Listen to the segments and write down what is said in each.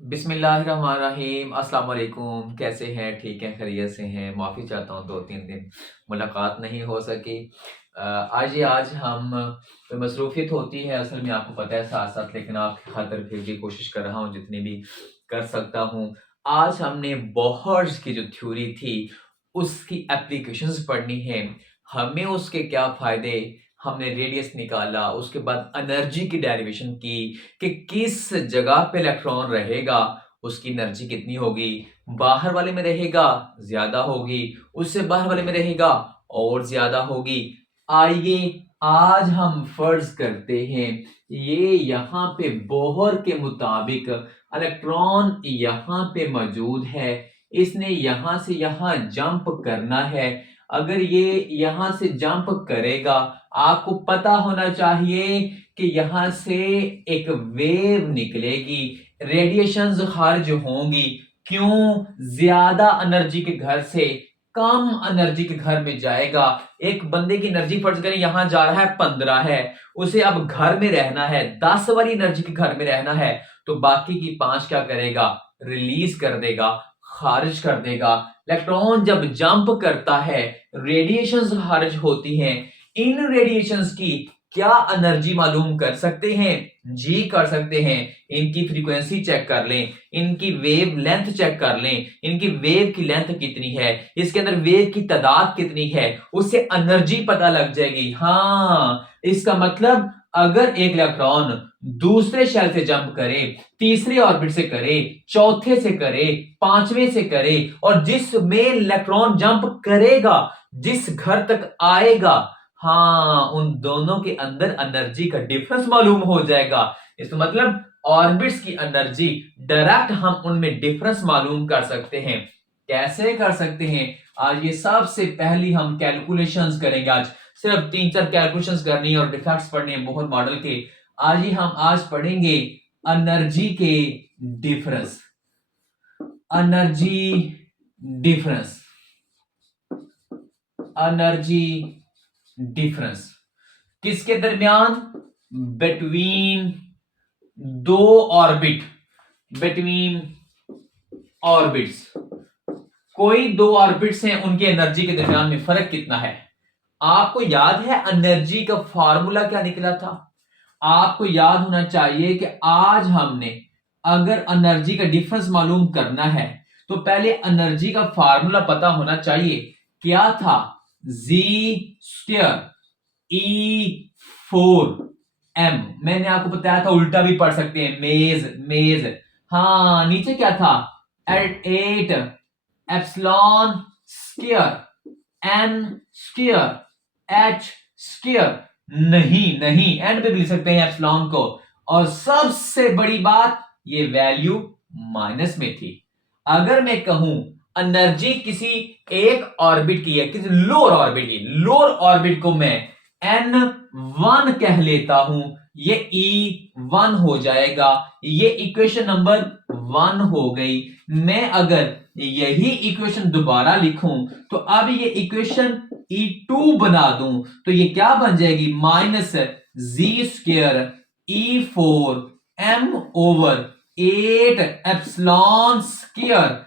बिस्मिल्लाहिर्रहमानिर्रहीम। अस्सलाम वालेकुम। कैसे हैं? ठीक हैं? खैरियत से हैं? माफ़ी चाहता हूँ 2-3 दिन मुलाकात नहीं हो सकी। आज हम कोई मसरूफ़ियत होती है असल में आपको पता है साथ-साथ, लेकिन आपकी खातिर फिर भी कोशिश कर रहा हूँ जितनी भी कर सकता हूँ। आज हमने बोहर्स की जो थ्योरी थी उसकी एप्लीकेशंस पढ़नी है। हमें उसके क्या फ़ायदे, हमने रेडियस निकाला, उसके बाद एनर्जी की डेरिवेशन की कि किस जगह पे इलेक्ट्रॉन रहेगा, उसकी एनर्जी कितनी होगी, बाहर वाले में रहेगा ज़्यादा होगी, उससे बाहर वाले में रहेगा और ज़्यादा होगी। आइए आज हम फ़र्ज़ करते हैं ये यहाँ पे बोहर के मुताबिक इलेक्ट्रॉन यहाँ पे मौजूद है, इसने यहाँ से यहाँ जंप करना है। अगर ये यहाँ से जंप करेगा, आपको पता होना चाहिए कि यहाँ से एक वेव निकलेगी, रेडिएशंस खारिज होंगी। क्यों? ज़्यादा एनर्जी के घर से कम एनर्जी के घर में जाएगा। एक बंदे की एनर्जी फर्ज करें यहाँ जा रहा है 15 है, उसे अब घर में रहना है, 10 वाली एनर्जी के घर में रहना है, तो बाकी की 5 क्या करेगा? रिलीज कर देगा, खारिज कर देगा। इलेक्ट्रॉन जब जंप करता है, रेडिएशंस खारिज होती हैं। इन रेडिएशंस की क्या एनर्जी मालूम कर सकते हैं? जी कर सकते हैं। इनकी फ्रीक्वेंसी चेक कर लें, इनकी वेव लेंथ चेक कर लें, इनकी वेव की लेंथ कितनी है, इसके अंदर वेव की तादाद कितनी है, उससे एनर्जी पता लग जाएगी। हाँ, इसका मतलब अगर एक इलेक्ट्रॉन दूसरे शेल से जंप करे, तीसरे ऑर्बिट से करे, चौथे से करे, पांचवें से करे, और जिसमें इलेक्ट्रॉन जंप करेगा, जिस घर तक आएगा, हाँ, उन दोनों के अंदर एनर्जी का डिफरेंस मालूम हो जाएगा। इसका मतलब ऑर्बिट्स की एनर्जी डायरेक्ट हम उनमें डिफरेंस मालूम कर सकते हैं। कैसे कर सकते हैं? आज ये सबसे पहली हम कैलकुलेशंस करेंगे। आज सिर्फ 3-4 कैलकुलेशंस करनी है और डिफेक्ट्स पढ़ने हैं बहुत मॉडल के। आज पढ़ेंगे एनर्जी के difference. Energy difference, energy difference किसके दरमियान? बिटवीन दो ऑर्बिट, बिटवीन ऑर्बिट्स। कोई दो ऑर्बिट्स हैं, उनके एनर्जी के दरमियान में फर्क कितना है? आपको याद है एनर्जी का फार्मूला क्या निकला था? आपको याद होना चाहिए कि आज हमने अगर एनर्जी का डिफरेंस मालूम करना है तो पहले एनर्जी का फार्मूला पता होना चाहिए। क्या था? Z square E4m। मैंने आपको बताया था उल्टा भी पढ़ सकते हैं, मेज मेज। हाँ, नीचे क्या था? Eight 8 epsilon square n square h square. नहीं नहीं, एंड पे भी लिख सकते हैं एप्सिलॉन को। और सबसे बड़ी बात, ये वैल्यू माइनस में थी। अगर मैं कहूं एनर्जी किसी एक ऑर्बिट की है, किसी लोअर ऑर्बिट की, लोअर ऑर्बिट को मैं n1 कह लेता हूं, ये E1 हो जाएगा। ये इक्वेशन नंबर 1 हो गई। मैं अगर यही इक्वेशन दोबारा लिखूं तो अब ये इक्वेशन E2 बना दूं तो ये क्या बन जाएगी? Minus Z square E4m over 8 epsilon square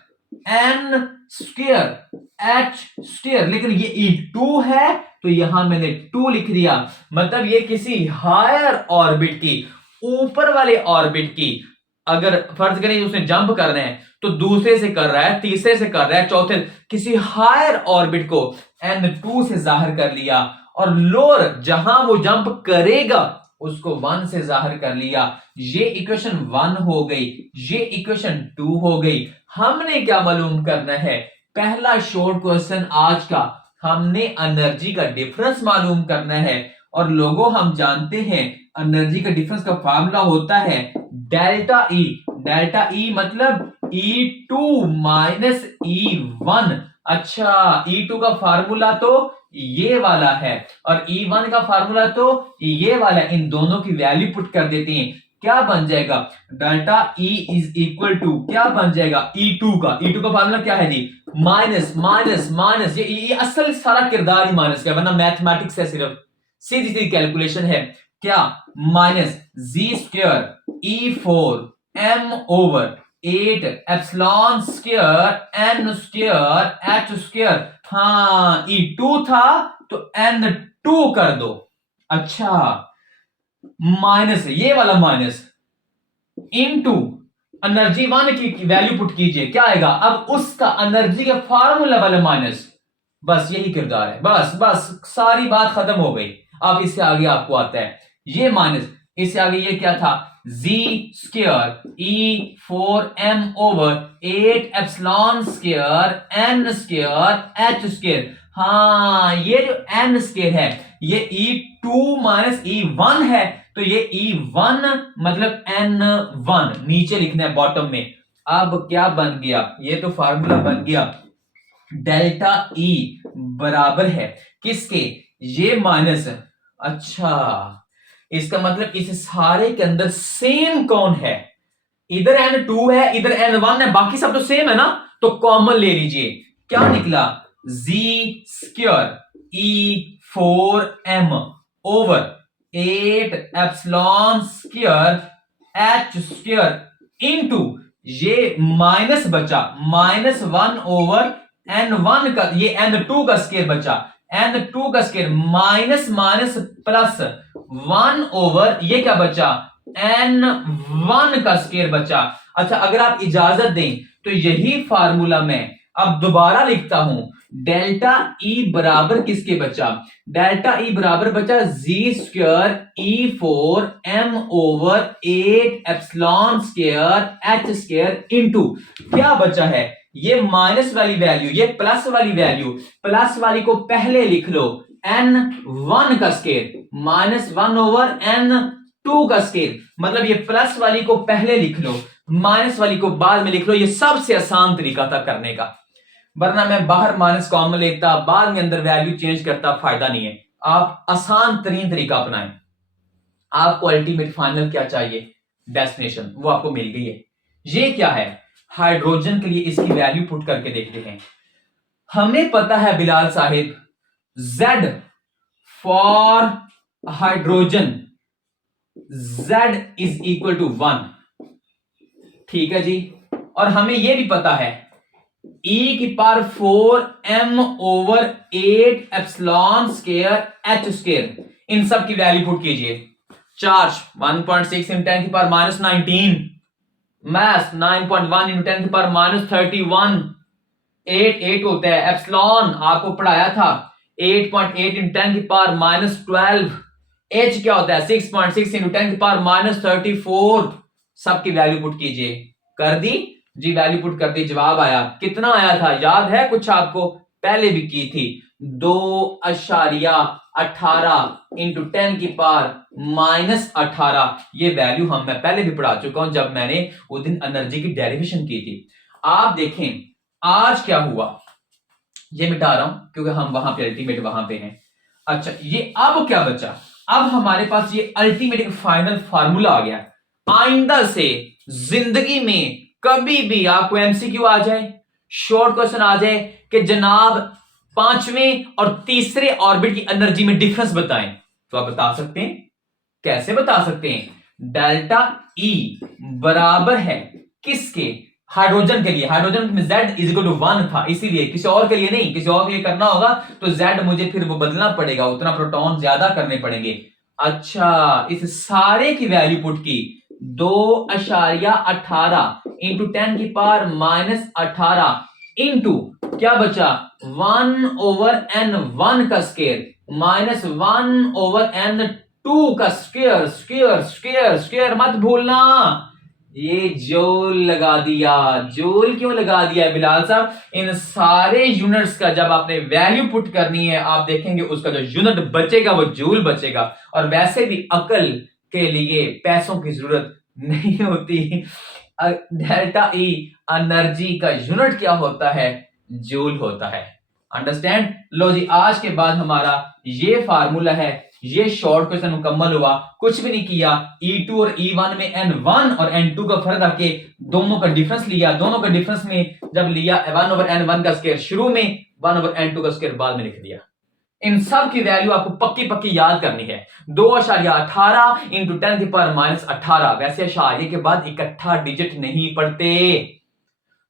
n square h square. लेकिन ये E2 है तो यहां मैंने 2 लिख दिया। मतलब ये किसी हायर ऑर्बिट की, ऊपर वाले ऑर्बिट की, अगर फर्ज करें उसने जंप करना है तो दूसरे से कर रहा है, तीसरे से कर रहा है, चौथे, किसी हायर ऑर्बिट को n2 से जाहिर कर लिया, और लोअर जहां वो जंप करेगा उसको 1 से जाहिर कर लिया। ये इक्वेशन 1 हो गई, ये इक्वेशन 2 हो गई। हमने क्या मालूम करना है? पहला शॉर्ट क्वेश्चन आज का, हमने एनर्जी का डिफरेंस मालूम करना है। और लोगों, हम जानते हैं एनर्जी का डिफरेंस का फार्मूला होता है डेल्टा ई। डेल्टा ई मतलब E2 माइनस E1। अच्छा, E2 का फार्मूला तो ये वाला है और E1 का फार्मूला तो ये वाला। इन दोनों की वैल्यू पुट कर देते हैं, क्या बन जाएगा? Delta E is equal to क्या बन जाएगा? E2 का फार्मूला क्या है जी? Minus minus minus. ये असल सारा किरदार ही माइनस का, वरना मैथमेटिक्स है, सिर्फ सीधी सीधी कैलकुलेशन है। क्या? Minus Z square E4m over 8 epsilon square N square H square. हाँ E2 था तो N2 कर दो। अच्छा माइनस ये वाला माइनस इनटू एनर्जी वन की वैल्यू पुट कीजिए, क्या आएगा अब उसका एनर्जी का फार्मूला वाला माइनस। बस यही किरदार है, बस बस सारी बात खत्म हो गई। अब इससे आगे आपको आता है ये माइनस, इससे आगे ये क्या था Z square E4m over 8 epsilon square n square h square. हाँ ये जो n स्क्वायर है ये E2 माइनस E1 है, तो ये E1 मतलब N1 नीचे लिखना है बॉटम में। अब क्या बन गया, ये तो फार्मूला बन गया डेल्टा E बराबर है किसके, ये माइनस। अच्छा इसका मतलब इस सारे के अंदर सेम कौन है, इधर N2 है इधर N1 है, बाकी सब तो सेम है ना, तो कॉमन ले लीजिए। क्या निकला Z square E4m over 8 epsilon square h square into ये माइनस बचा -1 ओवर N1 का, ये N2 का स्क्वायर बचा, N2 का square minus minus plus 1 over ये क्या बचा N1 का स्क्वायर बचा। अच्छा अगर आप इजाजत दें तो यही फार्मूला मैं अब दोबारा लिखता हूं, डेल्टा E बराबर किसके बचा, डेल्टा E बराबर बचा Z square E4m over 8 epsilon square h square into क्या बचा है ये माइनस वाली वैल्यू, ये प्लस वाली वैल्यू, प्लस वाली को पहले लिख लो N1 का स्क्वायर -1 ओवर N2 का स्क्वायर, मतलब ये प्लस वाली को पहले लिख लो माइनस वाली को बाद में लिख लो। ये सबसे आसान तरीका था करने का, वरना मैं बाहर माइनस कॉमन लेता बाद में अंदर वैल्यू चेंज करता, फायदा नहीं है। आप आसान तरीन तरीका अपनाएं। आपको अल्टीमेट फाइनल क्या चाहिए, डेस्टिनेशन, वो आपको मिल गई है। ये क्या है हाइड्रोजन के लिए, इसकी वैल्यू पुट करके देखते हैं। हमें पता है बिलाल साहिब Z for hydrogen Z is equal to 1, ठीक है जी। और हमें यह भी पता है E की power 4m over 8 epsilon square h square, इन सब की वैल्यू पुट कीजिए। चार्ज 1.6 इन 10 की पावर -19, मास 9.1 इन 10 की पावर -31, 8 होता है, एप्सिलॉन आपको पढ़ाया था 8.8 इन 10 की पावर -12, h क्या होता है 6.6 इन 10 की पावर -34। सबकी वैल्यू पुट कीजिए, कर दी जी, वैल्यू पुट कर दी, जवाब आया, कितना आया था याद है कुछ आपको, पहले भी की थी 2.18 इंटू 10 की पावर -18। ये वैल्यू मैं पहले भी पढ़ा चुका हूं जब मैंने उस दिन एनर्जी की डेरिवेशन की थी। आप देखें आज क्या हुआ, ये मिटा रहा हूं क्योंकि हम वहां पे अल्टीमेट वहां पे हैं। अच्छा ये अब क्या बचा, अब हमारे पास ये अल्टीमेट फाइनल फार्मूला आ गया। आइंदा से जिंदगी में कभी भी आपको एमसीक्यू आ जाए, शॉर्ट क्वेश्चन आ जाए कि जनाब पांचवें और तीसरे ऑर्बिट की एनर्जी में डिफरेंस बताएं, तो आप बता सकते हैं, कैसे बता सकते हैं, डेल्टा E बराबर है किसके, हाइड्रोजन के लिए, हाइड्रोजन में Z इज इक्वल टू 1 था, इसीलिए, किसी और के लिए नहीं, किसी और के लिए करना होगा तो Z मुझे फिर वो बदलना पड़ेगा, उतना प्रोटॉन ज्यादा करने पड़ेंगे। अच्छा इस सारे की वैल्यू पुट की 2.18 इंटू 10 की पावर -18 इंटू क्या बचा 1 ओवर N1 का स्क्वायर -1 ओवर N2 का स्क्वायर, स्क्वायर स्क्वायर स्क्वायर मत भूलना। ये जोल लगा दिया, जोल क्यों लगा दिया बिलाल साहब, इन सारे यूनिट्स का जब आपने वैल्यू पुट करनी है आप देखेंगे उसका जो यूनिट बचेगा वो जूल बचेगा। और वैसे भी अकल के लिए पैसों की जरूरत नहीं होती। डेल्टा E एनर्जी का यूनिट क्या होता है, जूल होता है, अंडरस्टैंड। लो जी आज के बाद हमारा ये फार्मूला है, ये शॉर्ट क्वेश्चन मुकम्मल हुआ, कुछ भी नहीं किया। E2 और E1 में N1 और N2 का फर्क रखे दोनों का डिफरेंस लिया, दोनों का डिफरेंस में जब लिया 1 ओवर N1 का स्क्वायर शुरू में, 1 ओवर N2 का स्क्वायर बाद में लिख दिया। इन सब की वैल्यू आपको पक्की पक्की याद करनी है। 2.18 इंटू 10 की पावर -18। वैसे अशारिये के बाद इकट्ठा डिजिट नहीं पढ़ते,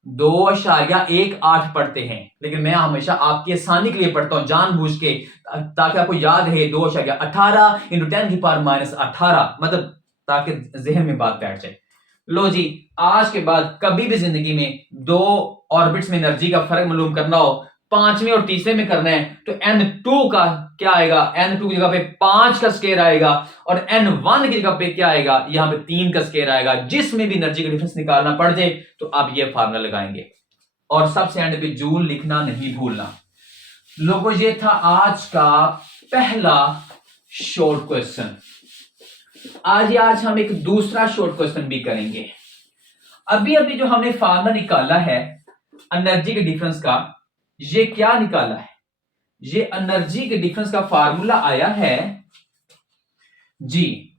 2.18 पढ़ते हैं, लेकिन मैं हमेशा आपकी आसानी के लिए पढ़ता हूं जानबूझ के, ताकि आपको याद रहे 2.18 इंटू 10 की पावर -18, मतलब ताकि जहन में बात बैठ जाए। लो जी, आज के बाद कभी भी जिंदगी में दो ऑर्बिट्स में एनर्जी का फर्क मालूम करना हो, पांचवें और तीसरे में करना है, तो n2 का क्या आएगा, n2 की जगह पे 5 का स्केयर आएगा, और n1 की जगह पे क्या आएगा, यहां पे 3 का स्केयर आएगा। जिसमें भी एनर्जी का डिफरेंस निकालना पड़ जाए तो आप ये फार्मूला लगाएंगे, और सबसे एंड पे जूल लिखना नहीं भूलना। लोगों, ये था आज का पहला शॉर्ट क्वेश्चन। आज हम एक दूसरा शॉर्ट क्वेश्चन भी करेंगे। अभी अभी जो हमने फार्मूला निकाला है एनर्जी के डिफरेंस का, ये क्या निकाला है, ये एनर्जी के डिफरेंस का फार्मूला आया है जी,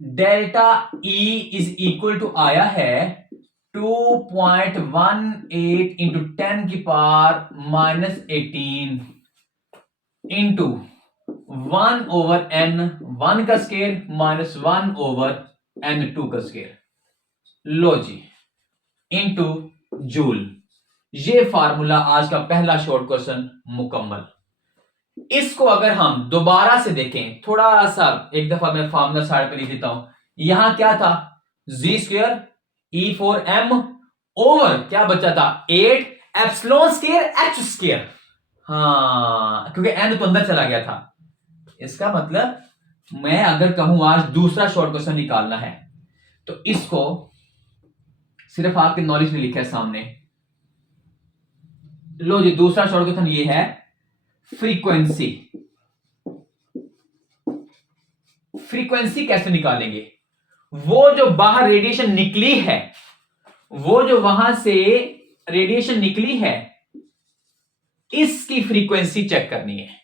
delta E is equal to आया है 2.18 इंटू 10 की पावर -18 इंटू 1/n 1 का स्केयर -1/n2 का स्केयर। लो जी, इंटू जूल। ये फार्मूला आज का पहला शॉर्ट क्वेश्चन मुकम्मल। इसको अगर हम दोबारा से देखें, थोड़ा सा एक दफा मैं फार्मूला साइड पे लिख देता हूं। यहां क्या था, z² E4m ओवर क्या बचा था 8 एप्सिलॉन स्क्वायर h²। हाँ, क्योंकि n तो अंदर चला गया था। इसका मतलब मैं अगर कहूं आज दूसरा शॉर्ट क्वेश्चन निकालना है, तो इसको सिर्फ आपके नॉलेज में लिखा है सामने। लो जी, दूसरा शॉर्ट क्वेश्चन ये है, फ्रीक्वेंसी। फ्रीक्वेंसी कैसे निकालेंगे, वो जो बाहर रेडिएशन निकली है, वो जो वहां से रेडिएशन निकली है, इसकी फ्रीक्वेंसी चेक करनी है।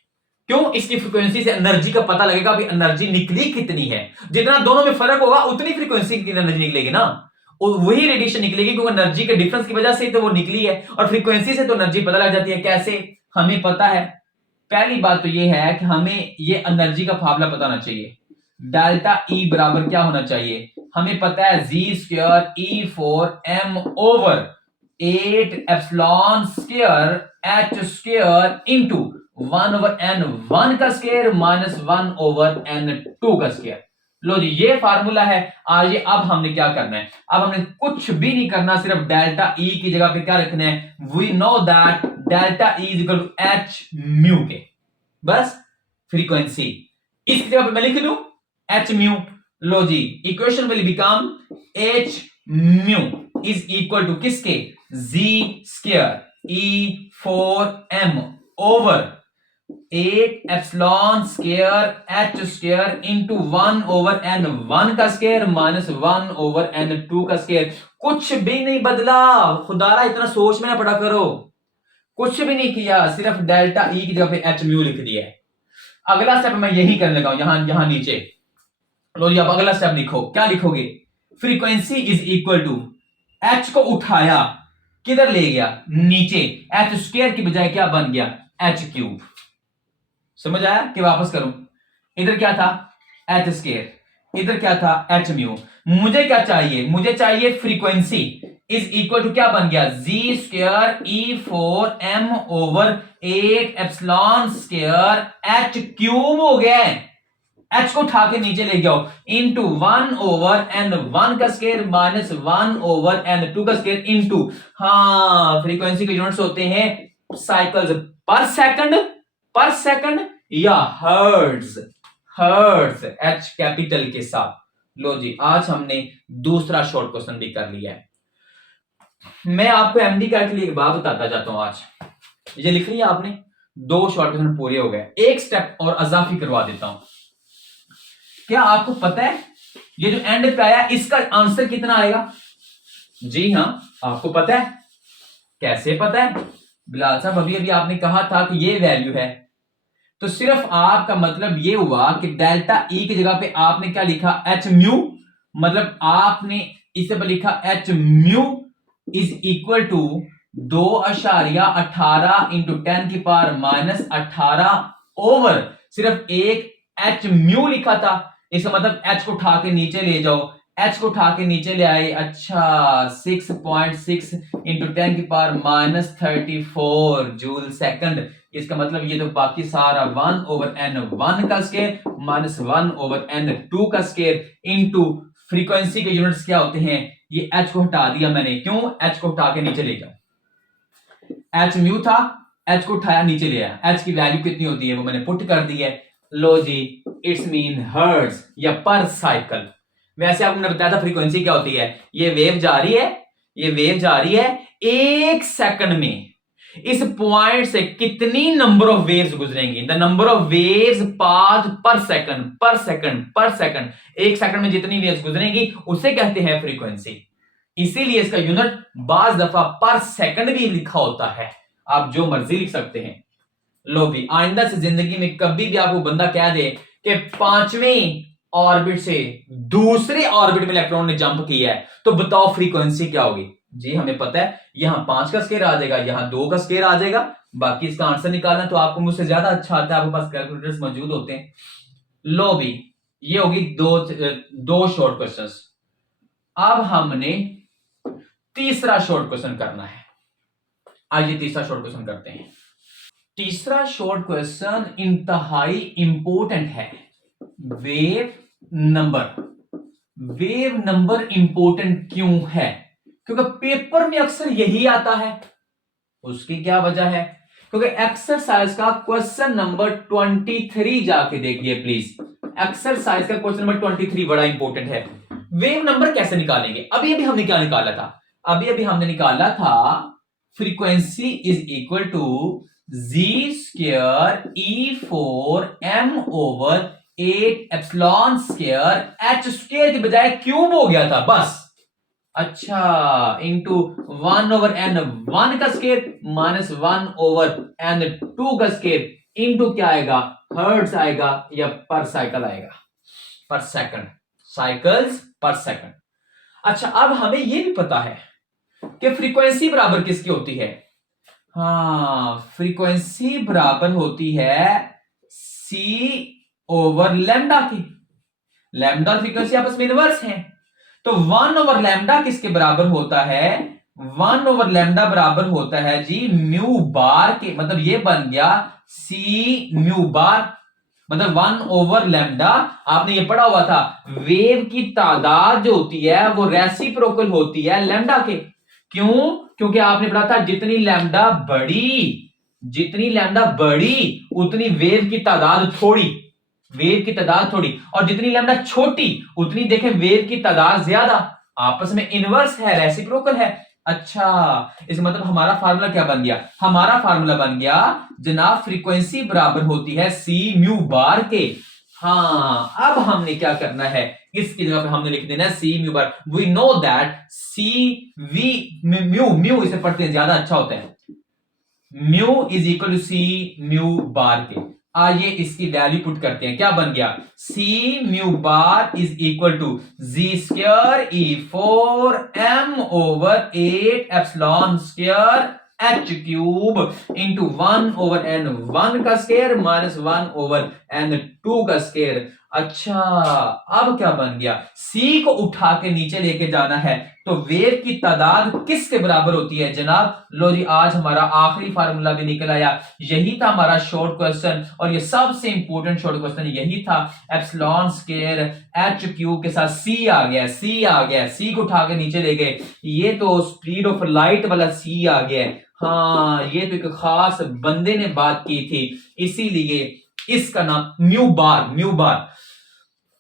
क्यों, इसकी फ्रीक्वेंसी से एनर्जी का पता लगेगा भी एनर्जी निकली कितनी है। जितना दोनों में फर्क होगा उतनी फ्रीक्वेंसी की एनर्जी निकलेगी ना, और वही रेडिएशन निकलेगी, क्योंकि एनर्जी के डिफरेंस की वजह से तो वो निकली है, और फ्रीक्वेंसी से तो एनर्जी पता लग जाती है। कैसे, हमें पता है, पहली बात तो ये है कि हमें ये एनर्जी का फार्मूला पता होना चाहिए। डेल्टा E बराबर क्या होना चाहिए, हमें पता है z² E4m over 8 epsilon square h² into 1/n 1 का स्क्वायर -1/n2 का स्क्वायर। लो जी, ये फार्मूला है। आज अब हमने क्या करना है, अब हमने कुछ भी नहीं करना, सिर्फ डेल्टा E की जगह पे क्या रखना है, we know that delta E is equal to h mu के। बस फ्रीक्वेंसी इसकी जगह पे मैं लिख लूं h म्यू। लो जी, equation will become h mu is equal to किसके, z² E4m over 8 epsilon square h² into 1/n 1 का स्क्वायर -1/n2 का स्क्वायर। कुछ भी नहीं बदला, खुदारा इतना सोच में ना पड़ा करो, कुछ भी नहीं किया, सिर्फ डेल्टा E की जगह पे h म्यू लिख दिया है। अगला स्टेप मैं यही करने लगा हूं, यहां नीचे। लो जी, अब अगला स्टेप लिखो, क्या लिखोगे, frequency is equal to h को उठाया, किधर ले गया, नीचे, h² की बजाय क्या बन गया, h³। समझ आया कि वापस करूं, इधर क्या था h², इधर क्या था h म्यू। मुझे क्या चाहिए, मुझे चाहिए फ्रीक्वेंसी इज इक्वल टू क्या बन गया, z² E4m over 8 epsilon square h³ हो गया है। h को उठा के नीचे ले जाओ, इंटू 1/n1 का स्क्वायर -1/n2 का स्क्वायर इंटू, हाँ, फ्रीक्वेंसी के यूनिट्स होते हैं साइकिल्स पर सेकंड या हर्ट्ज, h कैपिटल के साथ। लो जी, आज हमने दूसरा शॉर्ट क्वेश्चन भी कर लिया है। मैं आपको एमडी कार्ड के लिए एक बात बताता जाता हूं। आज ये लिख लिया आपने, 2 शॉर्ट क्वेश्चन पूरे हो गए, एक स्टेप और अजाफी करवा देता हूं। क्या आपको पता है ये जो एंड पे आया इसका आंसर कितना आएगा? जी हां, आपको पता है। कैसे पता है? बिलाल साहब, अभी अभी आपने कहा था कि ये वैल्यू है, तो सिर्फ आपका मतलब ये हुआ कि डेल्टा E की जगह पे आपने क्या लिखा, h म्यू, मतलब आपने इसे पर लिखा h mu is equal to 2.18 into 10 की पावर -18 ओवर सिर्फ एक एच म्यू लिखा था, इसका मतलब एच को उठा के नीचे ले जाओ, एच को उठा के नीचे ले आए, अच्छा 6.6 इंटू 10⁻34 जूल सेकंड, इसका मतलब ये तो बाकी सारा 1/n1 का स्केयर माइनस 1/n2 का स्केयर इंटू फ्रीक्वेंसी के यूनिट्स क्या होते हैं, ये एच को हटा दिया मैंने, क्यों, एच को हटा के नीचे ले गया, एच म्यू था, एच को उठाया नीचे ले आया, एच की वैल्यू कितनी होती है वो मैंने पुट कर दी है, लो जी, इट्स मीन हर्ट्ज या पर साइकिल। वैसे आपने बताया था फ्रीक्वेंसी क्या होती है, ये वेव जा रही है, ये वेव जा रही है, एक सेकंड में इस पॉइंट से कितनी नंबर ऑफ वेव्स गुजरेंगी, the number of waves pass per second, पर सेकंड, पर सेकंड, एक सेकंड में जितनी वेव्स गुजरेंगी उसे कहते हैं फ्रीक्वेंसी। इसीलिए इसका यूनिट बाज दफा पर सेकंड भी लिखा होता है, आप जो मर्जी लिख सकते हैं। लो भी, आइंदा से जिंदगी में कभी भी आपको बंदा कह दे कि 5वें ऑर्बिट से दूसरे ऑर्बिट में इलेक्ट्रॉन ने जंप किया है, तो बताओ फ्रीक्वेंसी क्या होगी। जी हमें पता है, यहां 5 का स्केयर आ जाएगा, यहां 2 का स्केयर आ जाएगा, बाकी इसका आंसर निकालना तो आपको मुझसे ज्यादा अच्छा आता है, आपके पास कैलकुलेटर्स मौजूद होते हैं। लो भी, ये होगी दो शॉर्ट क्वेश्चंस। अब हमने तीसरा शॉर्ट क्वेश्चन करना है, आइए तीसरा शॉर्ट क्वेश्चन करते हैं। तीसरा शॉर्ट क्वेश्चन इंतहाई इंपॉर्टेंट है, wave number. Wave number important क्यों है, क्योंकि पेपर में अक्सर यही आता है। उसकी क्या वजह है, क्योंकि एक्सरसाइज का क्वेश्चन नंबर 23 जाके देखिए प्लीज, एक्सरसाइज का क्वेश्चन नंबर 23 बड़ा इंपॉर्टेंट है। वेव नंबर कैसे निकालेंगे, अभी अभी हमने क्या निकाला था, अभी अभी हमने निकाला था frequency is equal to z square E4m/8 epsilon square H square की बजाय क्यूब हो गया था बस। अच्छा, इंटू 1/n1 का स्क्वायर माइनस 1/n2 का स्क्वायर इंटू क्या आएगा, हर्ट्ज आएगा या पर साइकिल आएगा, पर सेकंड, साइकिल्स पर सेकंड। अच्छा, अब हमें यह भी पता है कि फ्रीक्वेंसी बराबर किसकी होती है, हाँ फ्रीक्वेंसी बराबर होती है C/लैम्डा की, लैम्डा और फ्रीक्वेंसी आपस में इनवर्स हैं, तो 1/लैम्डा किसके बराबर होता है, 1/लैम्डा बराबर होता है जी म्यू बार के, मतलब ये बन गया C म्यू बार, मतलब 1/लैम्डा। आपने ये पढ़ा हुआ था, वेव की तादाद जो होती है वो रेसिप्रोकल होती है लैम्डा के, क्यों, क्योंकि आपने पढ़ा था जितनी लैम्डा बड़ी, जितनी लैम्डा बड़ी उतनी वेव की तादाद थोड़ी, वेव की तादाद थोड़ी, और जितनी लैम्डा छोटी उतनी देखें वेव की तादाद ज्यादा, आपस में इनवर्स है, रेसिप्रोकल है। अच्छा, इसका मतलब हमारा फार्मूला क्या बन गया, हमारा फार्मूला बन गया जनाब फ्रीक्वेंसी बराबर होती है C म्यू बार के। हाँ, अब हमने क्या करना है, इसकी जगह पे हमने लिख देना है C mu bar. We know that C V mu, mu इसे पढ़ते हैं ज्यादा अच्छा होता है, mu is equal to C mu bar के। आइए इसकी वैल्यू पुट करते हैं, क्या बन गया, C mu bar is equal to z square E4m/8 epsilon square h cube into 1/n1 का स्क्वायर माइनस 1/n2 का स्क्वायर। अच्छा, अब क्या बन गया, C को उठा के नीचे लेके जाना है, तो वेव की तादाद किसके बराबर होती है जनाब। लो जी, आज हमारा आखिरी फार्मूला भी निकल आया, यही था हमारा शॉर्ट क्वेश्चन, और ये सबसे इंपॉर्टेंट शॉर्ट क्वेश्चन यही था, एप्सिलॉन स्क्वायर एच क्यूब के साथ C आ गया, C आ गया, C को उठा के नीचे ले गए, ये तो स्पीड ऑफ लाइट वाला C आ गया। हाँ, ये तो एक खास बंदे ने बात की थी, इसीलिए इसका नाम mu bar, mu bar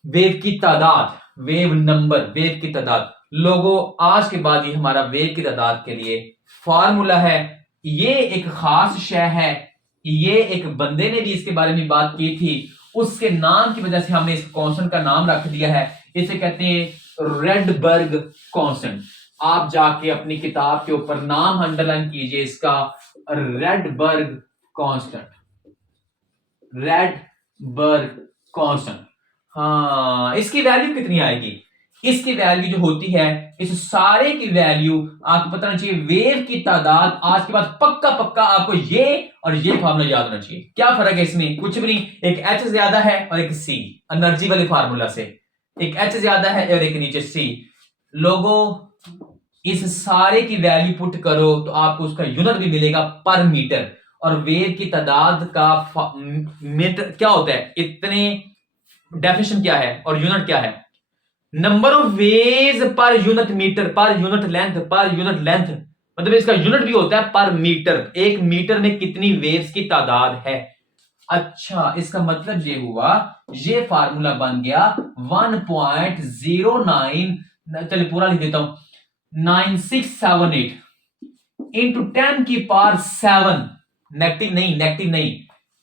wave की तादाद, वेव नंबर, वेव की तादाद। लोगों, आज के बाद ये हमारा वेव की तादाद के लिए फॉर्मूला है, ये एक खास शय है, ये एक बंदे ने भी इसके बारे में बात की थी, उसके नाम की वजह से हमने इस कांस्टेंट का नाम रख दिया है, इसे कहते हैं रेडबर्ग कांस्टेंट। आप जाके अपनी किताब के ऊपर नाम अंडरलाइन कीजिए इसका, रेडबर्ग कांस्टेंट, रेडबर्ग कांस्टेंट। हाँ, इसकी वैल्यू कितनी आएगी, इसकी वैल्यू जो होती है, इस सारे की वैल्यू आपको पता होना चाहिए, वेव की तादाद। आज के बाद पक्का पक्का आपको ये और ये फार्मूला याद होना चाहिए। क्या फर्क है इसमें? कुछ भी नहीं, एक एच ज्यादा है और एक सी, एनर्जी वाले फार्मूला से एक एच ज्यादा है और एक नीचे सी। लोगो इस सारे की वैल्यू पुट करो तो आपको उसका यूनिट भी मिलेगा पर मीटर, और वेव की तादाद का मीटर क्या होता है, इतने डेफिनेशन क्या है और यूनिट क्या है, number of waves per unit metre, per unit length, per unit length, मतलब इसका यूनिट भी होता है पर मीटर। एक मीटर में कितनी वेव्स की तादाद है। अच्छा, इसका मतलब ये हुआ, ये फार्मूला बन गया 1.09, चलिए पूरा लिख देता हूं, 9678 इंटू 10 की पावर 7, नेगेटिव नहीं,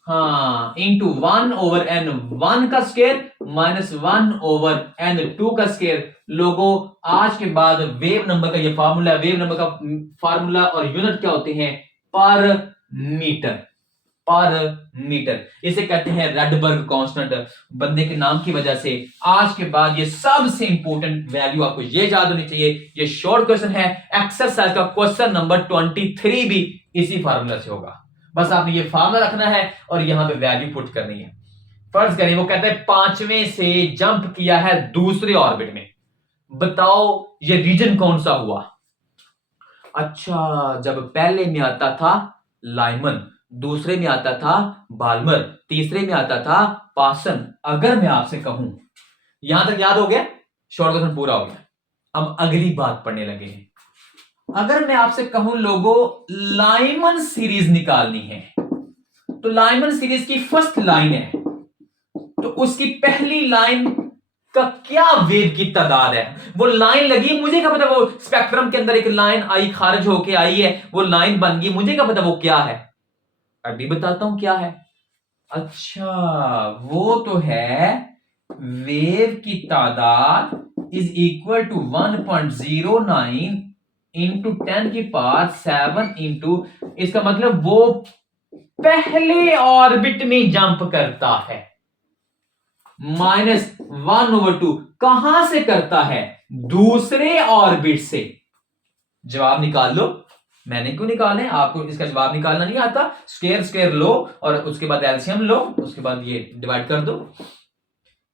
हाँ, इंटू 1/n 1 का स्क्वायर माइनस 1/n 2 का स्क्वायर। लोगों आज के बाद वेव नंबर का ये फार्मूला, वेव नंबर का फार्मूला और यूनिट क्या होते हैं, पर मीटर, पर मीटर। इसे कहते हैं रेडबर्ग कांस्टेंट, बंदे के नाम की वजह से। आज के बाद ये सबसे इंपॉर्टेंट वैल्यू आपको ये याद होनी चाहिए। ये शॉर्ट क्वेश्चन है, एक्सरसाइज का क्वेश्चन नंबर 23 भी इसी फार्मूला से होगा। बस आपने ये फार्मूला रखना है और यहां पे वैल्यू पुट करनी है। फर्ज करें वो कहते हैं 5वें से जंप किया है दूसरे ऑर्बिट में, बताओ ये रीजन कौन सा हुआ। अच्छा, जब पहले में आता था लाइमन, दूसरे में आता था बाल्मर, तीसरे में आता था पासन। अगर मैं आपसे कहूं, यहां तक याद हो गया, शॉर्ट क्वेश्चन पूरा हो गया। अब अगली बात पढ़ने लगे हैं। अगर मैं आपसे कहूं लोगों लाइमन सीरीज निकालनी है, तो लाइमन सीरीज की फर्स्ट लाइन है, तो उसकी पहली लाइन का क्या वेव की तादाद है। वो लाइन लगी, मुझे क्या पता, वो स्पेक्ट्रम के अंदर एक लाइन आई, खारिज होके आई है, वो लाइन बन गई, मुझे क्या पता वो क्या है। अभी बताता हूं क्या है। अच्छा, वो तो है वेव की तादाद इज इक्वल टू 1.09 इंटू 10 की पावर 7 इंटू, इसका मतलब वो पहले ऑर्बिट में जंप करता है, -1/2 कहां से करता है, दूसरे ऑर्बिट से। जवाब निकाल लो। मैंने क्यों निकाले, आपको इसका जवाब निकालना नहीं आता। स्क्वायर स्क्वायर लो और उसके बाद एलसीएम लो, उसके बाद ये डिवाइड कर दो।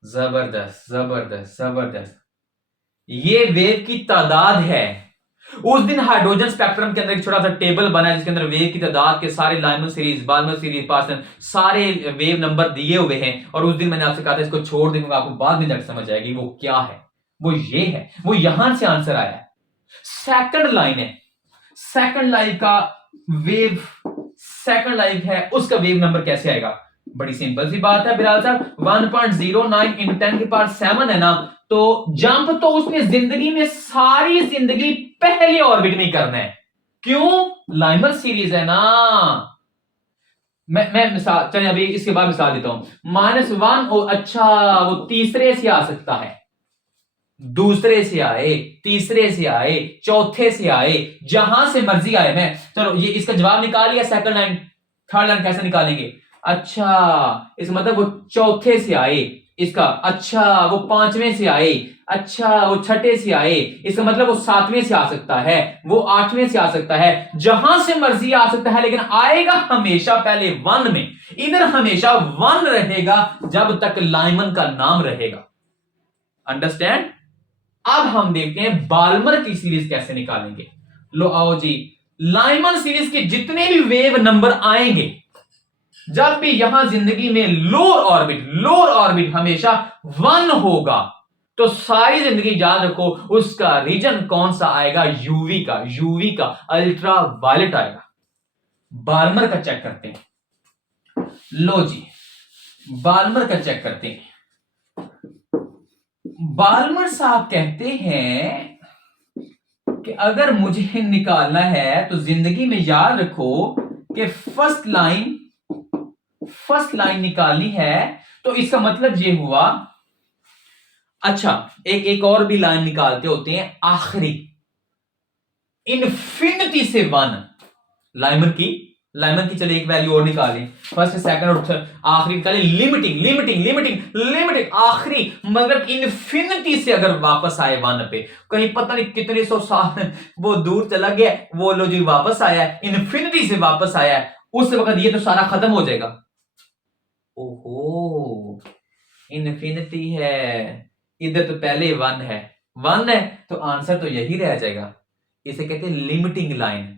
जबरदस्त जबरदस्त जबरदस्त, ये वेव की तादाद है। उस दिन हाइड्रोजन स्पेक्ट्रम के अंदर एक छोटा सा टेबल बना है जिसके अंदर वेव की तादाद के सारे लाइमन सीरीज, बाल्मर सीरीज, पासन, सारे वेव नंबर दिए हुए हैं। और उस दिन मैंने आपसे कहा था इसको छोड़ देंगे, आपको बाद में समझ आएगी वो क्या है। वो ये है, वो यहां से आंसर आया है। सेकंड लाइन है, सेकंड लाइन का वेव, सेकंड लाइन है उसका वेव नंबर कैसे आएगा। बड़ी सिंपल सी बात है बिलाल साहब, 1.09 इंटू 10 की पावर 7 है ना, तो जंप तो उसने जिंदगी में, सारी जिंदगी पहले ऑर्बिट में करना है। क्यों? लाइमर सीरीज है ना। मैं मिसाल, चलिए अभी इसके बाद मिसाल देता हूं। -1, अच्छा वो तीसरे से आ सकता है, दूसरे से आए, तीसरे से आए, चौथे से आए, जहां से मर्जी आए। मैं चलो ये इसका जवाब निकाल लिया, सेकंड लाइन, थर्ड लाइन कैसे निकालेंगे। अच्छा, इस मतलब वो चौथे से आए, इसका अच्छा वो पांचवें से आए, अच्छा वो छठे से आए, इसका मतलब वो सातवें से आ सकता है, वो आठवें से आ सकता है, जहां से मर्जी आ सकता है, लेकिन आएगा हमेशा पहले 1 में। इधर हमेशा 1 रहेगा जब तक लाइमन का नाम रहेगा। अंडरस्टैंड। अब हम देखते हैं बाल्मर की सीरीज कैसे निकालेंगे। लो आओ जी, लाइमन सीरीज के जितने भी वेव नंबर आएंगे, जब भी यहां जिंदगी में लोअर ऑर्बिट हमेशा 1 होगा, तो सारी जिंदगी याद रखो उसका रीजन कौन सा आएगा, यूवी का अल्ट्रा वायलेट आएगा। बाल्मर का चेक करते हैं। लो जी, बाल्मर का चेक करते हैं। बाल्मर साहब कहते हैं कि अगर मुझे निकालना है तो जिंदगी में याद रखो कि फर्स्ट लाइन निकालनी है, तो इसका मतलब ये हुआ। अच्छा, एक और भी लाइन निकालते होते हैं आखिरी, इन्फिनिटी से 1, लाइमन की लाइमन की चले एक वैल्यू और निकालें, फर्स्ट सेकंड और आखिरी निकालें। लिमिटिंग लिमिटिंग लिमिटिंग लिमिटिंग आखिरी मतलब इन्फिनिटी से अगर वापस आए 1 पे, कहीं पता नहीं कितने 100 साल वो दूर चला गया, वो लो जी वापस आया है, इन्फिनिटी से वापस आया है, उस वक्त ये तो सारा खत्म हो जाएगा। ओहो, इन्फिनिटी है, इधर तो पहले 1 है, 1 है तो आंसर तो यही रह जाएगा। इसे कहते हैं लिमिटिंग लाइन,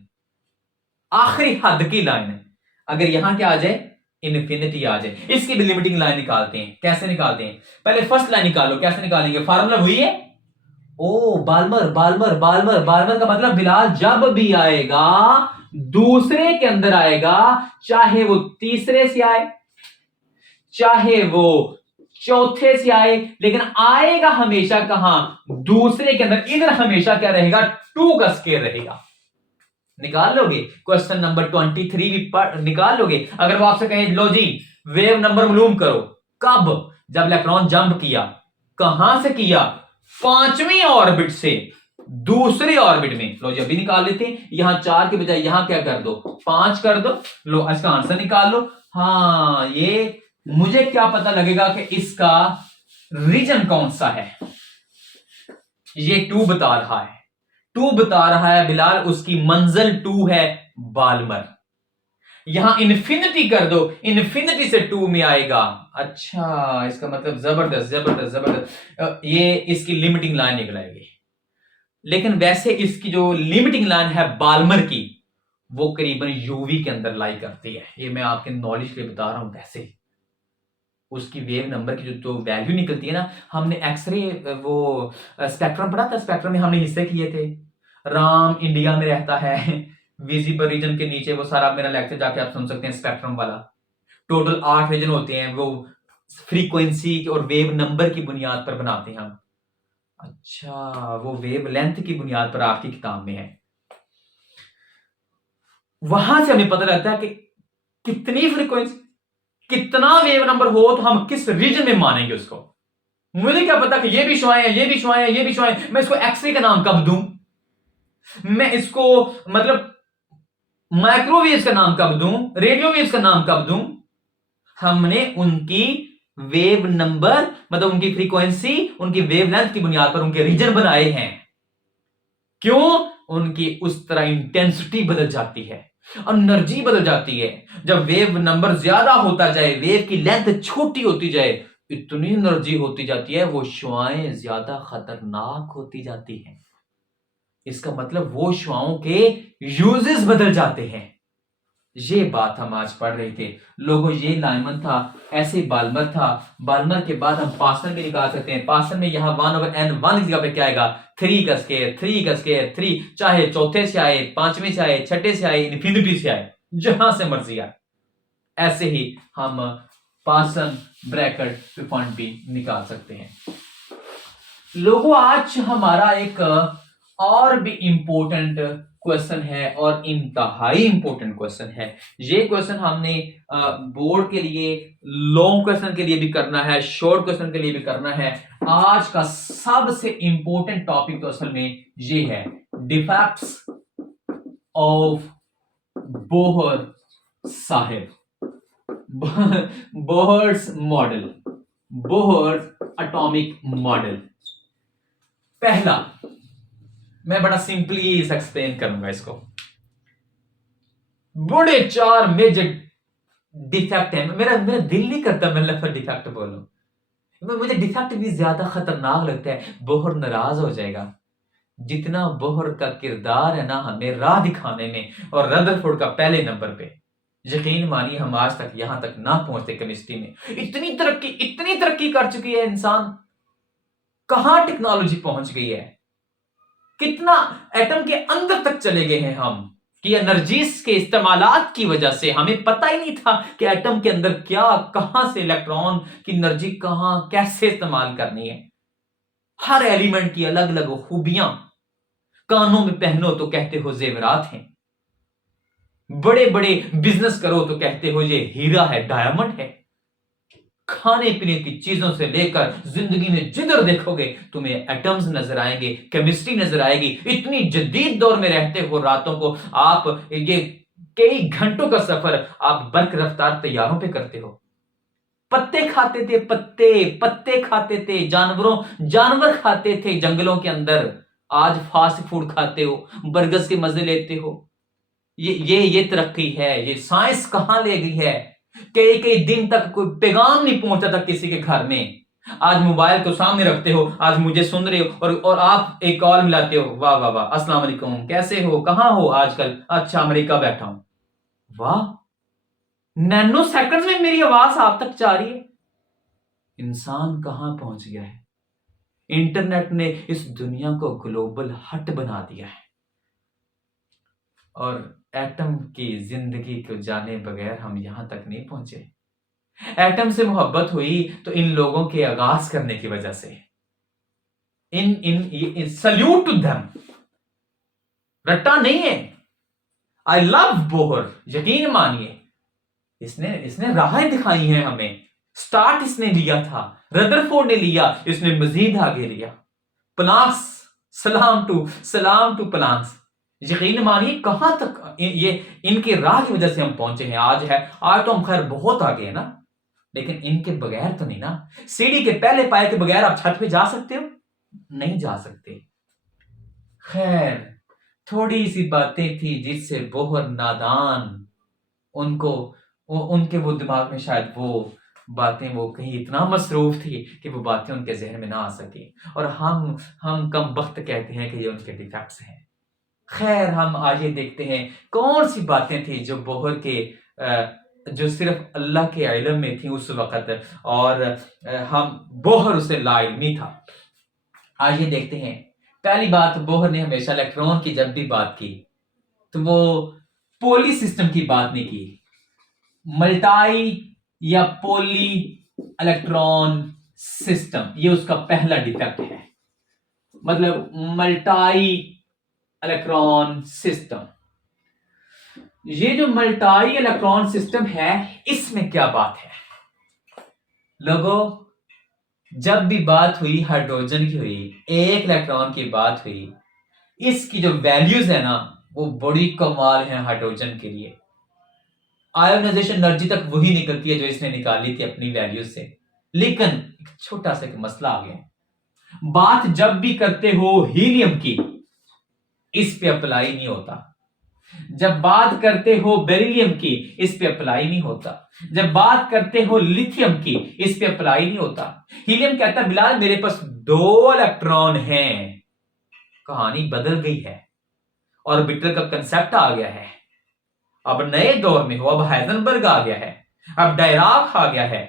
आखिरी हद की लाइन। अगर यहां क्या आ जाए, इन्फिनिटी आ जाए, इसकी भी लिमिटिंग लाइन निकालते हैं। कैसे निकालते हैं, पहले फर्स्ट लाइन निकालो। कैसे निकालेंगे, फार्मूला वही है। ओ बाल्मर बाल्मर बाल्मर बाल्मर का मतलब बिलाल जब भी आएगा दूसरे के अंदर आएगा, चाहे वो तीसरे से आए चाहे वो चौथे से आए, लेकिन आएगा हमेशा कहां, दूसरे के अंदर। इधर हमेशा क्या रहेगा, 2 का स्केयर रहेगा। निकाल लोगे, क्वेश्चन नंबर 23 भी निकाल लोगे। अगर वो आपसे कहे लो जी वेव नंबर मालूम करो, कब, जब इलेक्ट्रॉन जंप किया, कहां से किया, 5वीं ऑर्बिट से दूसरे ऑर्बिट में। लो जी अभी निकाल लेते हैं, यहां 4 के बजाय यहां क्या कर दो, 5 कर दो। लो इसका आंसर निकाल लो। हाँ, ये मुझे क्या पता लगेगा कि इसका रीजन कौन सा है। ये 2 बता रहा है, 2 बता रहा है बिलाल, उसकी मंजिल 2 है बाल्मर। यहां इन्फिनिटी कर दो, इन्फिनिटी से 2 में आएगा। अच्छा, इसका मतलब जबरदस्त जबरदस्त जबरदस्त, ये इसकी लिमिटिंग लाइन निकलाएगी। लेकिन वैसे इसकी जो लिमिटिंग लाइन है बाल्मर की, वो करीबन यूवी के अंदर लाई करती है। ये मैं आपके नॉलेज के लिए बता रहा हूं। वैसे उसकी वेव नंबर की जो वैल्यू निकलती है ना, हमने एक्सरे वो स्पेक्ट्रम पढ़ा था, स्पेक्ट्रम में हमने हिस्से किए थे। राम इंडिया में रहता है, विजिबल रीजन के नीचे, वो सारा मेरा लेक्चर जाके आप सुन सकते हैं स्पेक्ट्रम वाला। टोटल 8 रीजन होते हैं, वो फ्रीक्वेंसी और वेव नंबर की बुनियाद पर बनाते हैं हम। अच्छा, वो वेव लेंथ की बुनियाद पर आपकी किताब में है। वहां से हमें पता लगता है कि कितनी फ्रीक्वेंसी, कितना वेव नंबर हो तो हम किस रीजन में मानेंगे उसको। मुझे क्या पता कि ये भी शुआएं हैं, ये भी शुआएं हैं, ये भी शुआएं हैं। मैं इसको एक्सरे का नाम कब दूं, मैं इसको मतलब माइक्रोवेव्स का नाम कब दूं, रेडियो वेव्स का नाम कब दूं। हमने उनकी वेव नंबर मतलब उनकी फ्रीक्वेंसी, उनकी वेवलेंथ की बुनियाद पर उनके रीजन बनाए हैं। क्यों, उनकी उस तरह इंटेंसिटी बदल जाती है, एनर्जी बदल जाती है। जब वेव नंबर ज्यादा होता जाए, वेव की लेंथ छोटी होती जाए, इतनी एनर्जी होती जाती है, वो शुआएं ज्यादा खतरनाक होती जाती हैं। इसका मतलब वो शुआओं के यूजेस बदल जाते हैं। ये बात हम आज पढ़ रहे थे लोगों। ये लाइमन था, ऐसे बाल्मर था। बाल्मर के बाद हम पास्टन भी निकाल सकते हैं। पास्टन में यहां 1/n 1 की जगह पे क्या आएगा, 3 का स्क्वायर 3 का स्क्वायर 3, चाहे चौथे से आए, 5वें से आए, छठे से आए, इन्फिनिटी से आए, जहां से मर्जी आए। ऐसे ही हम पास्टन ब्रैकेट फंड भी निकाल सकते हैं। लोगों, आज हमारा एक और भी इंपॉर्टेंट क्वेश्चन है और इंतहाई इंपॉर्टेंट क्वेश्चन है। ये क्वेश्चन हमने बोर्ड के लिए, लॉन्ग क्वेश्चन के लिए भी करना है, शॉर्ट क्वेश्चन के लिए भी करना है। आज का सबसे इंपॉर्टेंट टॉपिक तो असल में ये है, डिफेक्ट्स ऑफ बोहर साहेब, Bohr's model, Bohr's atomic model. पहला, मैं बड़ा सिंपली एक्सप्लेन करूंगा इसको। बड़े 4 मेजर डिफेक्ट है। मेरा दिल नहीं करता मैं लफ्ज़ डिफेक्ट बोलूं, मुझे डिफेक्ट भी ज्यादा खतरनाक लगता है। बोहर नाराज हो जाएगा। जितना बोहर का किरदार है ना हमें राह दिखाने में, और रदरफोर्ड का पहले नंबर पे, यकीन मानिए हम आज तक यहां तक ना पहुंचते केमिस्ट्री में। इतनी तरक्की कर चुकी है इंसान, कहां टेक्नोलॉजी पहुंच गई है, कितना एटम के अंदर तक चले गए हैं हम, कि एनर्जीज के इस्तेमालात की वजह से हमें पता ही नहीं था कि एटम के अंदर क्या, कहां से इलेक्ट्रॉन की एनर्जी कहां कैसे इस्तेमाल करनी है। हर एलिमेंट की अलग अलग खूबियां, कानों में पहनो तो कहते हो जेवरात हैं, बड़े बड़े बिजनेस करो तो कहते हो ये हीरा है, डायमंड है। खाने पीने की चीजों से लेकर जिंदगी में जिधर देखोगे तुम्हें एटम्स नजर आएंगे, केमिस्ट्री नजर आएगी। इतनी जदीद दौर में रहते हो, रातों को आप ये कई घंटों का सफर आप बर्क रफ्तार तैयारों पे करते हो। पत्ते खाते थे, पत्ते पत्ते खाते थे, जानवर खाते थे जंगलों के अंदर। आज फास्ट फूड खाते हो, बर्गर्स के मजे लेते हो। ये तरक्की है, ये साइंस कहां ले गई है। कई कई दिन तक कोई पैगाम नहीं पहुंचता था किसी के घर में। आज मोबाइल को सामने रखते हो, आज मुझे सुन रहे हो और आप एक कॉल मिलाते हो, वाह वाह वाह, अस्सलाम वालेकुम, कैसे हो, कहां हो आजकल, अच्छा अमेरिका बैठा हूं। वाह, नैनो सेकंड्स में मेरी आवाज आप तक जा रही है। इंसान कहां पहुंच गया है। इंटरनेट ने इस दुनिया को ग्लोबल हट बना दिया है और एटम की जिंदगी को जाने बगैर हम यहां तक नहीं पहुंचे। एटम से मोहब्बत हुई तो इन लोगों के आगाज करने की वजह से। इन सल्यूट टू देम। रट्टा नहीं है। आई लव बोहर, यकीन मानिए, इसने राहें दिखाई हैं हमें। स्टार्ट इसने लिया था, रदरफोर्ड ने लिया, इसने मजीद आगे लिया। प्लांक्स, सलाम टू प्लांक्स। यकीन मानिए कहां तक ये इनके राह की वजह से हम पहुंचे हैं। आज तो हम खैर बहुत आगे हैं ना, लेकिन इनके बगैर तो नहीं ना। सीढ़ी के पहले पाए के बगैर आप छत पे जा सकते हो? नहीं जा सकते। खैर, थोड़ी सी बातें थी जिससे बहुत नादान उनके वो दिमाग में शायद वो बातें वो कहीं इतना मसरूफ थी कि वो बातें उनके जहन में ना आ सकी। और हम कम वक्त कहते हैं कि ये उनके डिफेक्ट्स हैं। खैर, हम आगे देखते हैं कौन सी बातें थी जो बोहर के जो सिर्फ अल्लाह के इल्म में थी उस वक्त, और हम बोहर उसे लाइल्मी था। आइए देखते हैं। पहली बात, बोहर ने हमेशा इलेक्ट्रॉन की जब भी बात की तो वो पोली सिस्टम की बात नहीं की। मल्टाई या पोली इलेक्ट्रॉन सिस्टम, ये उसका पहला डिफेक्ट है। मतलब मल्टाई इलेक्ट्रॉन सिस्टम, ये जो मल्टाई इलेक्ट्रॉन सिस्टम है, इसमें क्या बात है लोगों? जब भी बात हुई हाइड्रोजन की हुई, एक इलेक्ट्रॉन की बात हुई, इसकी जो वैल्यूज है ना वो बड़ी कमाल है हाइड्रोजन के लिए। आयोनाइजेशन एनर्जी तक वही निकलती है जो इसने निकाली थी अपनी वैल्यूज से। लेकिन एक छोटा सा मसला आ गया। बात जब भी करते हो हीलियम की, इस पे अप्लाई नहीं होता। जब बात करते हो बेरिलियम की, इस पे अप्लाई नहीं होता। जब बात करते हो लिथियम की, इस पे अप्लाई नहीं होता। हीलियम कहता है बिलाल मेरे पास 2 इलेक्ट्रॉन हैं। कहानी बदल गई है, ऑर्बिटल का कंसेप्ट आ गया है। अब नए दौर में हो, अब हाइजेनबर्ग आ गया है, अब डायराक आ गया है,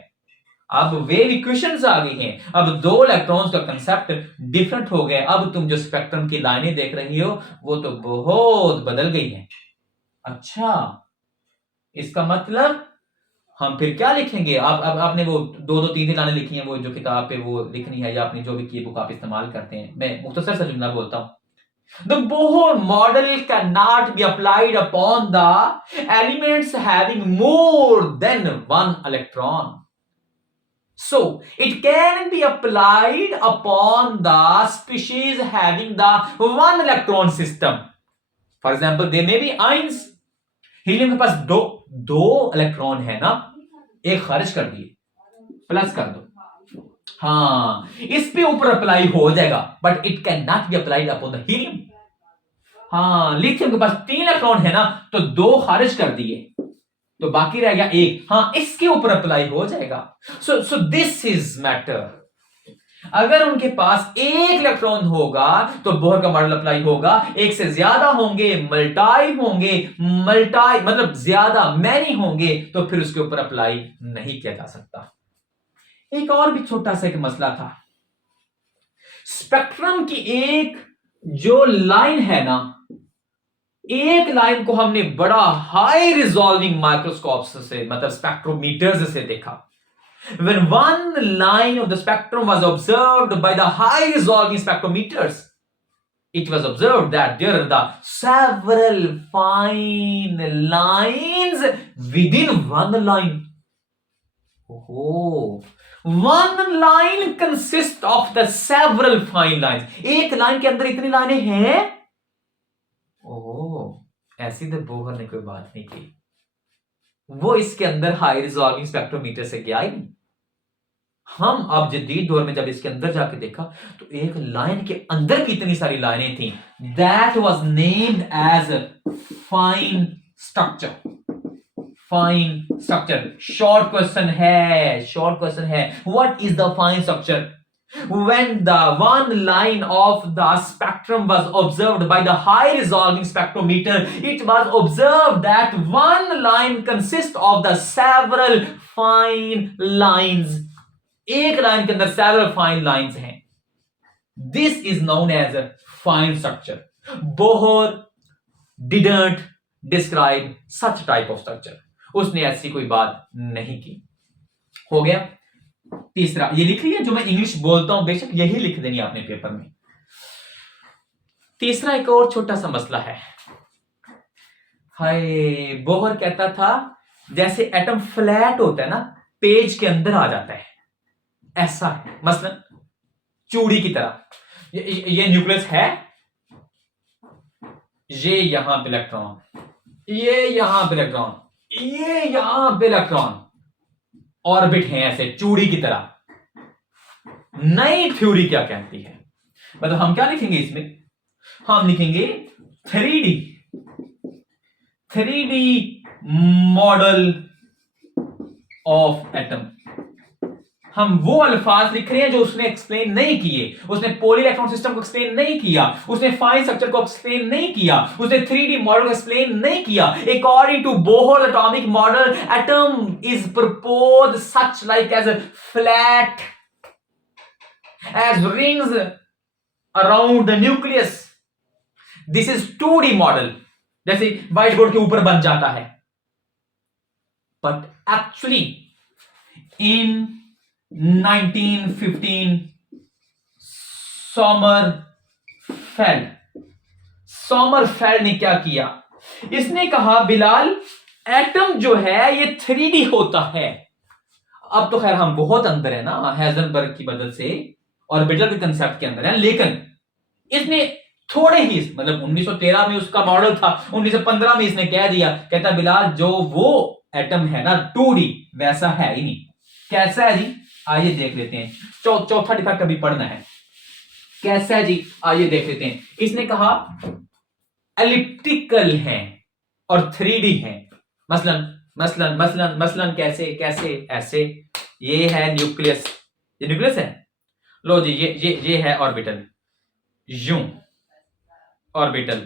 अब वेव इक्वेशंस आ गई हैं। अब 2 इलेक्ट्रॉन्स का कंसेप्ट डिफरेंट हो गया। अब तुम जो स्पेक्ट्रम की लाइनें देख रही हो वो तो बहुत बदल गई हैं। अच्छा, इसका मतलब हम फिर क्या लिखेंगे? अब आपने वो 2-2 3 लाइनें लिखी हैं, वो जो किताब पे वो लिखनी है, या आपने जो भी की बुक आप इस्तेमाल करते हैं। मैं मुख्तसर सा जुमला बोलता हूं। The Bohr model cannot be applied upon the elements having more than 1 electron. So, it can be applied upon the species having the 1 electron system. For example, there may be ions. Helium के पास दो electron है ना, एक खारिज कर दिए, plus कर दो। हाँ, इस पे ऊपर अप्लाई हो जाएगा, but it can not be applied upon the helium. हाँ, लिथियम के पास 3 इलेक्ट्रॉन है ना, तो 2 खारिज कर दिए, तो बाकी रह गया 1। हाँ, इसके ऊपर अप्लाई हो जाएगा। So this is matter. अगर उनके पास 1 इलेक्ट्रॉन होगा तो बोहर का मॉडल अप्लाई होगा। 1 से ज्यादा होंगे, मल्टाई मतलब ज्यादा, मैनी होंगे, तो फिर उसके ऊपर अप्लाई नहीं किया जा सकता। एक और भी छोटा सा एक मसला था। स्पेक्ट्रम की एक जो लाइन है ना, एक लाइन को हमने बड़ा हाई रिजॉल्विंग माइक्रोस्कोप से, मतलब स्पेक्ट्रोमीटर्स से देखा। When one line of the spectrum was observed by the high resolving spectrometers, it was observed that there are the several fine lines within one line. Oh, one line consists of the several fine lines. एक line के अंदर इतनी लाइनें हैं? ओह, ऐसी तो Bohr ने कोई बात नहीं की, वो इसके अंदर हाई रिजॉल्विंग स्पेक्ट्रोमीटर से गया ही नहीं। हम अब जदीद दौर में जब इसके अंदर जाके देखा तो एक लाइन के अंदर भी इतनी सारी लाइनें थी। That was named as fine structure. Fine structure short question है what is the fine structure? When the one line of the spectrum was observed by the high resolving spectrometer, it was observed that one line consists of the several fine lines. एक line के अंदर several fine lines हैं. This is known as a fine structure. Bohr didn't describe such type of structure. उसने ऐसी कोई बात नहीं की। हो गया। तीसरा, ये लिख लिया जो मैं इंग्लिश बोलता हूं, बेशक यही लिख देनी आपने पेपर में। तीसरा एक और छोटा सा मसला है। हाय, बोहर कहता था जैसे एटम फ्लैट होता है ना, पेज के अंदर आ जाता है, ऐसा है मसलन चूड़ी की तरह। ये न्यूक्लियस है, ये यहां पे इलेक्ट्रॉन, ये यहां पे इलेक्ट्रॉन, ये यहां पे इलेक्ट्रॉन, ऑर्बिट है ऐसे चूड़ी की तरह। नई थ्योरी क्या कहती है? मतलब हम क्या लिखेंगे इसमें? हम लिखेंगे 3D मॉडल ऑफ एटम। हम वो अल्फाज लिख रहे हैं जो उसने एक्सप्लेन नहीं किए। उसने पोली इलेक्ट्रॉन सिस्टम को एक्सप्लेन नहीं किया, उसने फाइन स्ट्रक्चर को एक्सप्लेन नहीं किया, उसने 3D मॉडल को एक्सप्लेन नहीं किया। According to Bohr atomic model, atom is propose such like as flat as rings around the nucleus. This is 2D model, जैसे व्हाइट बोर्ड के ऊपर बन जाता है। बट एक्चुअली इन 1915 सोमरफेल्ड ने क्या किया? इसने कहा बिलाल, एटम जो है ये 3D होता है। अब तो खैर हम बहुत अंदर है ना हेजनबर्ग की मदद से, ऑर्बिटल के कंसेप्ट के अंदर है, लेकिन इसने थोड़े ही, मतलब 1913 में उसका मॉडल था, 1915 में इसने कह दिया, कहता बिलाल जो वो एटम है ना 2D वैसा है ही नहीं। कैसा है जी? आइए देख लेते हैं। चौथा डिफेक्ट अभी पढ़ना है। कैसा है जी? आइए देख लेते हैं। इसने कहा एलिप्टिकल है और 3D है। मसलन कैसे ऐसे। ये है न्यूक्लियस, ये न्यूक्लियस है। लो जी, ये है ऑर्बिटल, यूं ऑर्बिटल।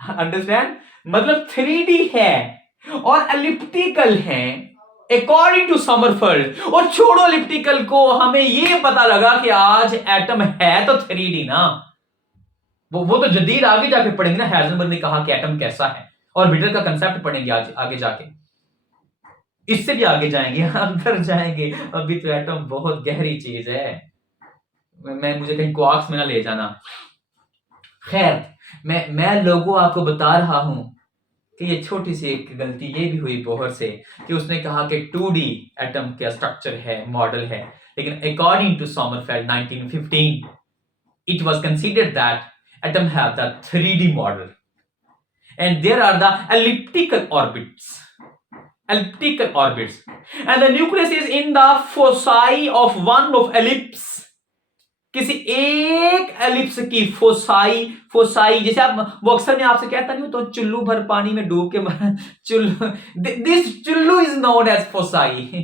अंडरस्टैंड? मतलब 3D है और एलिप्टिकल है अकॉर्डिंग टू समरफेल्ड। और छोड़ो एलिप्टिकल को, हमें यह पता लगा कि आज एटम है तो 3D ना। वो तो जदीद आगे जाके पढ़ेंगे ना। हेजनबर्ग ने कहा कि एटम कैसा है, ऑर्बिटल का कंसेप्ट पढ़ेंगे आगे जाके, इससे भी आगे जाएंगे, अंदर जाएंगे। अभी तो एटम बहुत गहरी चीज है। मुझे कहीं क्वार्क्स में ना ले जाना। खैर, मैं लोगों आपको बता रहा हूं कि ये छोटी सी एक गलती ये भी हुई बोहर से कि उसने कहा कि 2D एटम का स्ट्रक्चर है, मॉडल है, लेकिन according to Sommerfeld 1915 it was considered that atom have the 3D model and there are the elliptical orbits and the nucleus is in the foci of one of ellipse। किसी एक ellipse की foci, जैसे आप वो अक्सर मैं आपसे कहता नहीं तो चुल्लू भर पानी में डूब के दिस चुल्लू इज नोन एज फोसाई,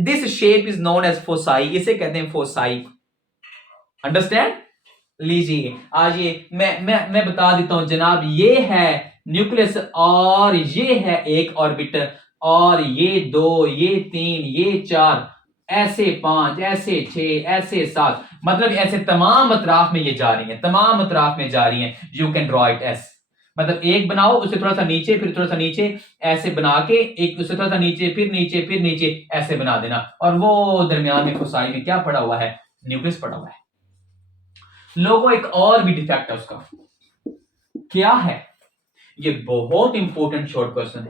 this shape is known as फोसाई, इसे कहते हैं फोसाई। अंडरस्टैंड? लीजिए आइए मैं बता देता हूं जनाब। ये है न्यूक्लियस और ये है एक ऑर्बिटर, और ये 2, ये 3, ये 4, ऐसे 5, ऐसे 6, ऐसे 7, मतलब ऐसे तमाम अतराफ में ये जा रही हैं, you can draw it S. मतलब एक बनाओ, उससे थोड़ा सा नीचे, फिर थोड़ा सा नीचे, ऐसे बना के एक उससे थोड़ा सा नीचे, फिर नीचे ऐसे बना देना। और वो दरमियान में फोसाई में क्या पड़ा हुआ है? न्यूक्लियस पड़ा हुआ है। लोगों एक और भी डिफेक्ट है उसका। क्या है? ये बहुत इंपॉर्टेंट शॉर्ट क्वेश्चन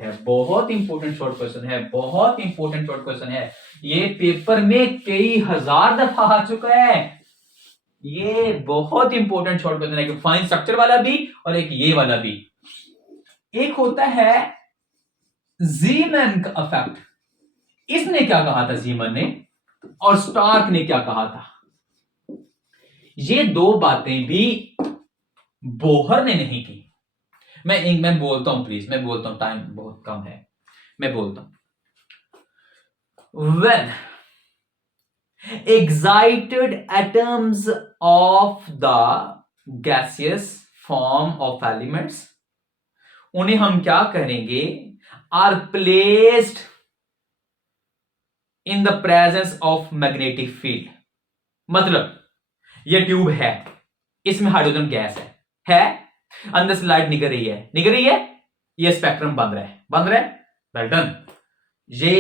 है, ये पेपर में कई हजार दफा आ चुका है। ये बहुत इंपॉर्टेंट शॉर्ट क्वेश्चन है कि फाइन स्ट्रक्चर वाला भी और एक ये वाला भी। एक होता है जीमैन का इफेक्ट, इसने क्या कहा था जीमन ने, और स्टार्क ने क्या कहा था। ये दो बातें भी बोहर ने नहीं की। मैं बोलता हूं प्लीज, मैं बोलता हूं, टाइम बहुत कम है, मैं बोलता हूं। When excited atoms of the gaseous form of elements, उन्हें हम क्या करेंगे, are placed in the presence of magnetic field। मतलब ये ट्यूब है, इसमें हाइड्रोजन गैस है, अंदर से लाइट निकल रही है, ये स्पेक्ट्रम बंद रहा है, वेल डन। ये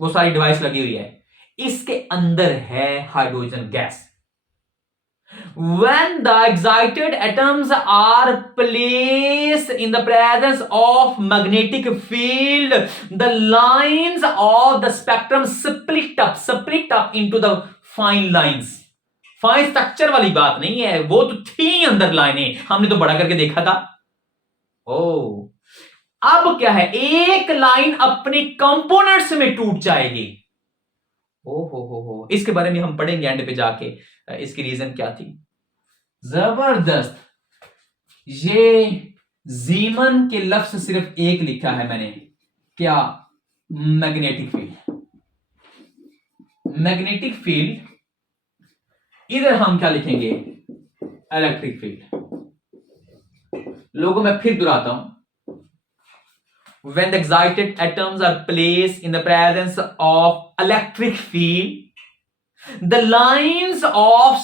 वो सारी डिवाइस लगी हुई है, इसके अंदर है hydrogen gas. When the excited atoms are placed in the presence of magnetic field, the lines of the spectrum split up into the fine lines। Fine structure वाली बात नहीं है, वो तो थी अंदर लाइनें, हमने तो बड़ा करके देखा था। ओ अब क्या है, एक लाइन अपने कंपोनेंट्स में टूट जाएगी। ओ हो, इसके बारे में हम पढ़ेंगे एंड पे जाके, इसकी रीजन क्या थी। जबरदस्त। ये जीमन के लफ्ज सिर्फ एक लिखा है मैंने, क्या, मैग्नेटिक फील्ड। मैग्नेटिक फील्ड, इधर हम क्या लिखेंगे, इलेक्ट्रिक फील्ड। लोगों मैं फिर दोहराता हूं, when the excited atoms are placed in the presence of electric field, the lines of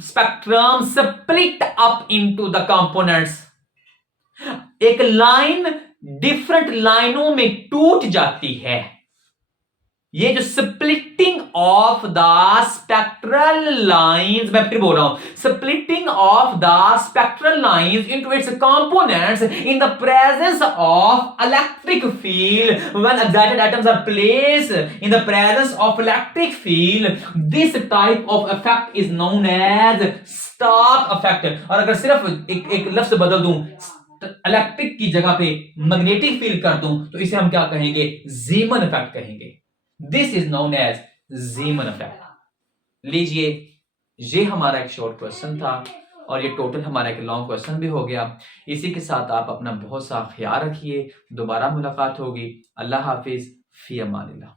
spectrum split up into the components। एक लाइन डिफरेंट लाइनों में टूट जाती है। ये जो splitting of the spectral lines, मैं फिर बोल रहा हूं, splitting of the spectral lines into its components in the presence of electric field, when excited atoms are placed in the presence of electric field, this type of effect is known as Stark effect. और अगर सिर्फ एक लफ्ज बदल दूं, electric की जगह पे मैग्नेटिक फील्ड कर दूं, तो इसे हम क्या कहेंगे, जीमन इफेक्ट कहेंगे। This is known as Zeeman effect. लीजिए, ये हमारा एक शॉर्ट क्वेश्चन था और ये टोटल हमारा एक लॉन्ग क्वेश्चन भी हो गया। इसी के साथ आप अपना बहुत सा ख्याल रखिए, दोबारा मुलाकात होगी। अल्लाह हाफिज, फी अमानिल्लाह।